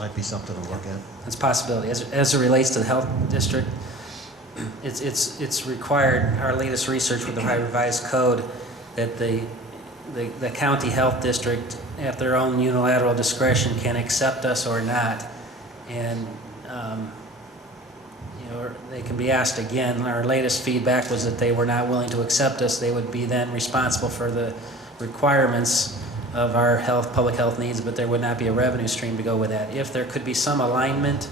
might be something to look at. It's a possibility. As it relates to the health district, it's required, our latest research with the revised code, that the county health district, at their own unilateral discretion, can accept us or not. And they can be asked again. Our latest feedback was that they were not willing to accept us. They would be then responsible for the requirements of our public health needs, but there would not be a revenue stream to go with that. If there could be some alignment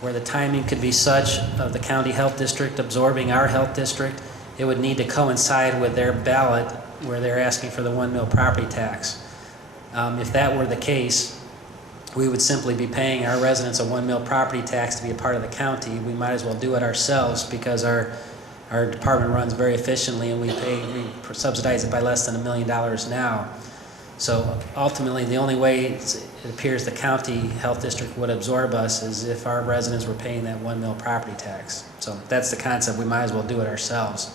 where the timing could be such of the county health district absorbing our health district, it would need to coincide with their ballot where they're asking for the 1 mil property tax. If that were the case, we would simply be paying our residents a 1 mil property tax to be a part of the county. We might as well do it ourselves because our department runs very efficiently, and we subsidize it by less than $1 million now. So ultimately, the only way it appears the county health district would absorb us is if our residents were paying that 1 mil property tax. So that's the concept. We might as well do it ourselves.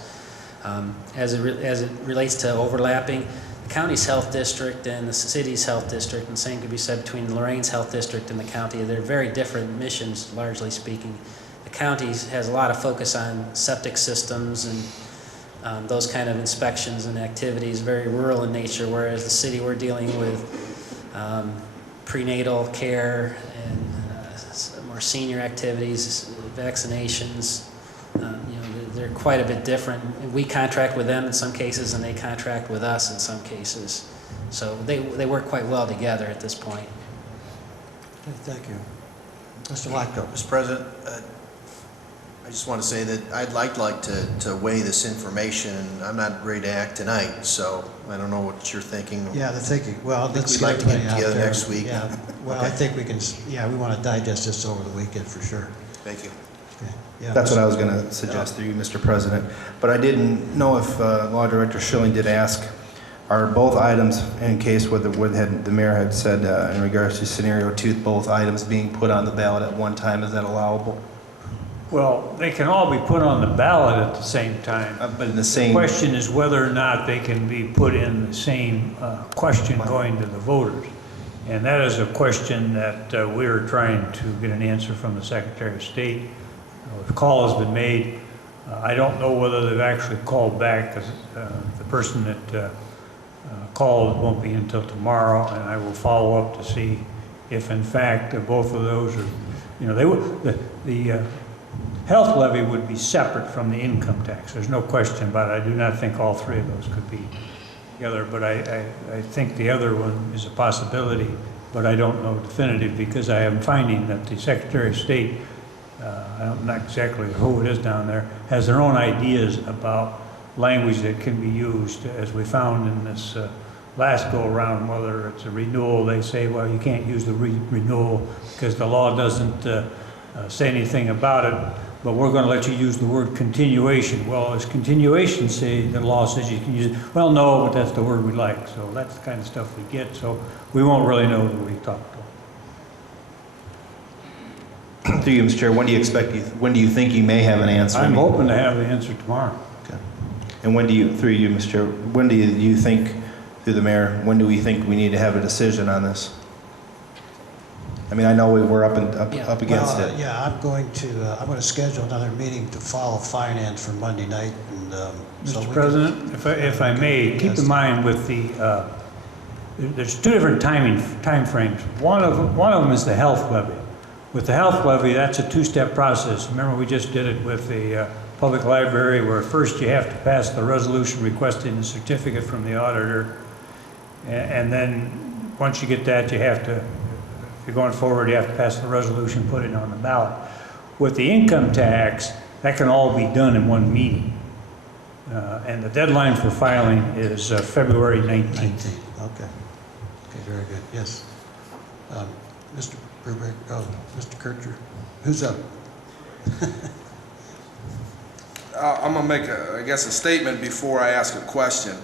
As it relates to overlapping, the county's health district and the city's health district, and the same could be said between Lorraine's health district and the county. They're very different missions, largely speaking. The county has a lot of focus on septic systems and those kind of inspections and activities, very rural in nature, whereas the city, we're dealing with prenatal care and more senior activities, vaccinations. They're quite a bit different. We contract with them in some cases, and they contract with us in some cases. So they work quite well together at this point. Okay, thank you. Mr. Lacko. Mr. President, I just want to say that I'd like to weigh this information. I'm not ready to act tonight, so I don't know what you're thinking. Yeah, the thinking. Well, let's we'd like to get together there. next week. Yeah. Well, Okay. I think we can. Yeah, we want to digest this over the weekend for sure. Thank you. Okay. Yeah. That's what I was going to suggest through you, Mr. President. But I didn't know if Law Director Schilling did ask, are both items, in case what the mayor had said in regards to scenario 2, both items being put on the ballot at one time, is that allowable? Well, they can all be put on the ballot at the same time. But in the The same... question is whether or not they can be put in the same question going to the voters. And that is a question that we're trying to get an answer from the Secretary of State. The call has been made. I don't know whether they've actually called back, because the person that called won't be until tomorrow, and I will follow up to see if in fact both of those are, they would, the health levy would be separate from the income tax. There's no question about it. I do not think all three of those could be together, but I think the other one is a possibility, but I don't know definitive, because I am finding that the Secretary of State, I don't know exactly who it is down there, has their own ideas about language that can be used, as we found in this last go-around, whether it's a renewal. They say, well, you can't use the renewal because the law doesn't say anything about it, but we're going to let you use the word continuation. Well, as continuation say, the law says you can use it. Well, no, but that's the word we like. So that's the kind of stuff we get. So we won't really know who we talk to. Through you, Mr. Chair, when do you think you may have an answer? I'm hoping to have the answer tomorrow. Okay. And when do you, through you, Mr. Chair, when do you think, through the mayor, when do we think we need to have a decision on this? I mean, I know we're up against it. Yeah, I'm going to schedule another meeting to follow finance for Monday night. And so Mr. President, if I may, keep in mind with the, there's two different time frames. One of them is the health levy. With the health levy, that's a two-step process. Remember, we just did it with the public library, where first you have to pass the resolution requesting the certificate from the auditor. And then once you get that, you have to, if you're going forward, you have to pass the resolution, put it on the ballot. With the income tax, that can all be done in one meeting. And the deadline for filing is February 19th. Okay. Okay, very good. Yes. Mr. Brubeck, Mr. Kircher, who's up? I'm going to make, I guess, a statement before I ask a question.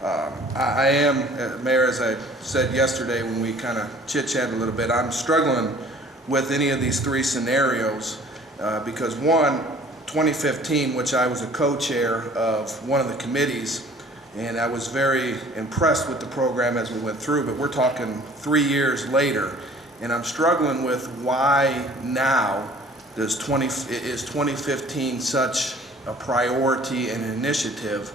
I am, Mayor, as I said yesterday when we kind of chit-chatted a little bit, I'm struggling with any of these three scenarios because one, 2015, which I was a co-chair of one of the committees, and I was very impressed with the program as we went through, but we're talking 3 years later, And I'm struggling with why now is 2015 such a priority and initiative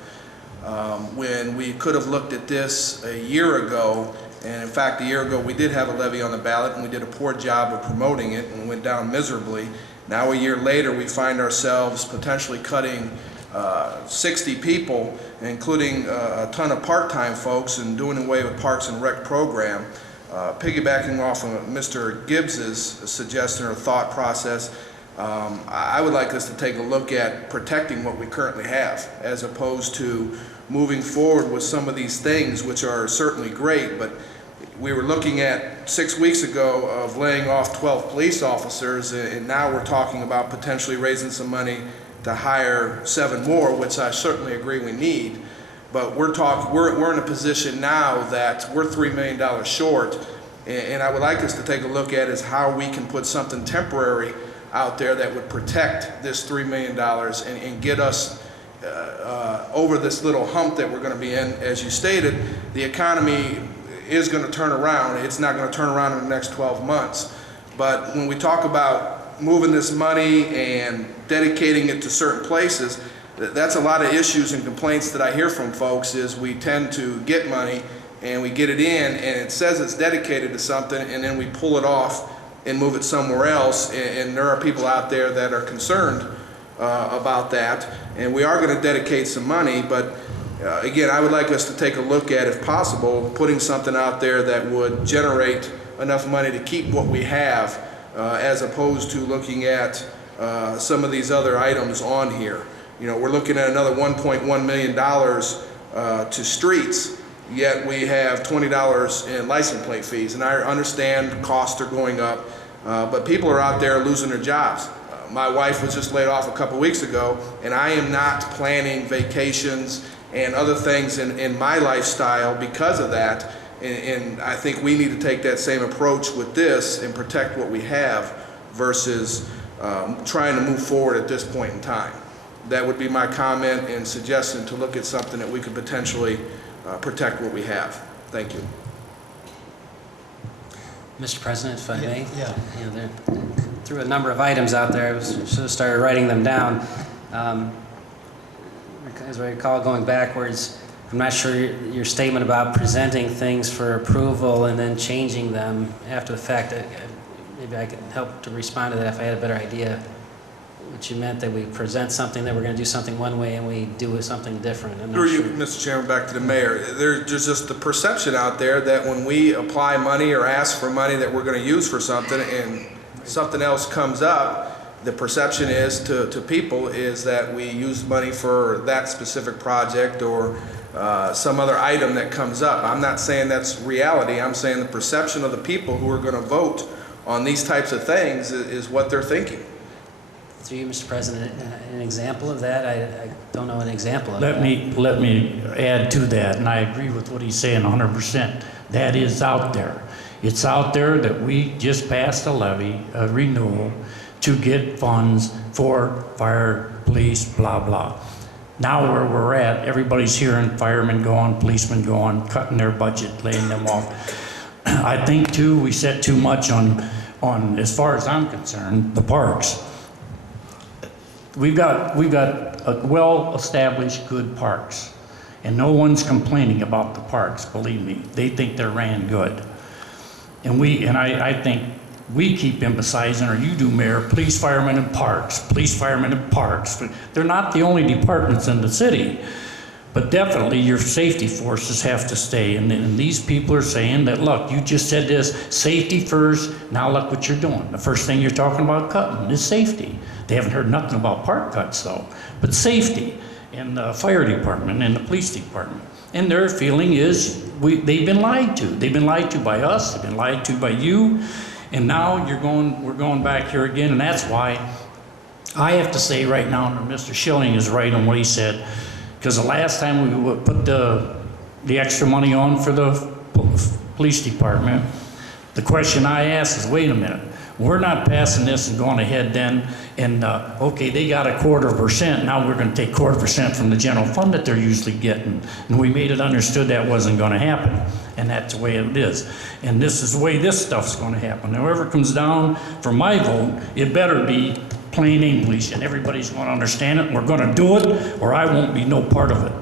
when we could have looked at this a year ago. And in fact, a year ago, we did have a levy on the ballot, and we did a poor job of promoting it and went down miserably. Now, a year later, we find ourselves potentially cutting 60 people, including a ton of part-time folks, and doing away with Parks and Rec program. Piggybacking off of Mr. Gibbs's suggestion or thought process, I would like us to take a look at protecting what we currently have, as opposed to moving forward with some of these things, which are certainly great, but we were looking at 6 weeks ago of laying off 12 police officers, and now we're talking about potentially raising some money to hire 7 more, which I certainly agree we need. But we're in a position now that we're $3 million short, and I would like us to take a look at is how we can put something temporary out there that would protect this $3 million and get us over this little hump that we're going to be in. As you stated, the economy is going to turn around. It's not going to turn around in the next 12 months. But when we talk about moving this money and dedicating it to certain places, that's a lot of issues and complaints that I hear from folks is we tend to get money and we get it in and it says it's dedicated to something, and then we pull it off and move it somewhere else, and there are people out there that are concerned about that, and we are going to dedicate some money, but again, I would like us to take a look at, if possible, putting something out there that would generate enough money to keep what we have, as opposed to looking at some of these other items on here. You know, we're looking at another $1.1 million to streets, yet we have $20 in license plate fees. And I understand costs are going up, but people are out there losing their jobs. My wife was just laid off a couple weeks ago, and I am not planning vacations and other things in my lifestyle because of that. And I think we need to take that same approach with this and protect what we have versus trying to move forward at this point in time. That would be my comment and suggestion, to look at something that we could potentially protect what we have. Thank you. Mr. President, if I may? Yeah. You know, there threw a number of items out there. I should have started writing them down. As I recall, going backwards, I'm not sure your statement about presenting things for approval and then changing them after the fact. Maybe I could help to respond to that if I had a better idea. What you meant, that we present something that we're going to do something one way and we do something different. I'm not Through you, sure. Mr. Chairman, back to the mayor. There's just the perception out there that when we apply money or ask for money that we're going to use for something and something else comes up, the perception is to people is that we use money for that specific project or some other item that comes up. I'm not saying that's reality. I'm saying the perception of the people who are going to vote on these types of things is what they're thinking. Through you, Mr. President, an example of that? I don't know an example of Let that. me add to that, and I agree with what he's saying 100%. That is out there. It's out there that we just passed a levy, a renewal, to get funds for fire, police, blah, blah. Now where we're at, everybody's hearing firemen going, policemen going, cutting their budget, laying them off. I think too, we set too much on, as far as I'm concerned, the parks. We've got a well-established good parks, and no one's complaining about the parks, believe me. They think they're ran good. And I think we keep emphasizing, or you do, Mayor, police, firemen, and parks, police, firemen, and parks. They're not the only departments in the city, but definitely your safety forces have to stay. And these people are saying that, look, you just said this, safety first, now look what you're doing. The first thing you're talking about cutting is safety. They haven't heard nothing about park cuts though, but safety and the fire department and the police department. And their feeling is they've been lied to. They've been lied to by us, they've been lied to by you, and now we're going back here again, and that's why I have to say right now, and Mr. Schilling is right on what he said, because the last time we put the extra money on for the police department, the question I asked is, wait a minute, We're not passing this and going ahead then and, okay, they got 1/4%, now we're gonna take 1/4% from the general fund that they're usually getting. And we made it understood that wasn't gonna happen, and that's the way it is. And this is the way this stuff's gonna happen. Whoever comes down for my vote, it better be plain English, and everybody's gonna understand it, and we're gonna do it, or I won't be no part of it.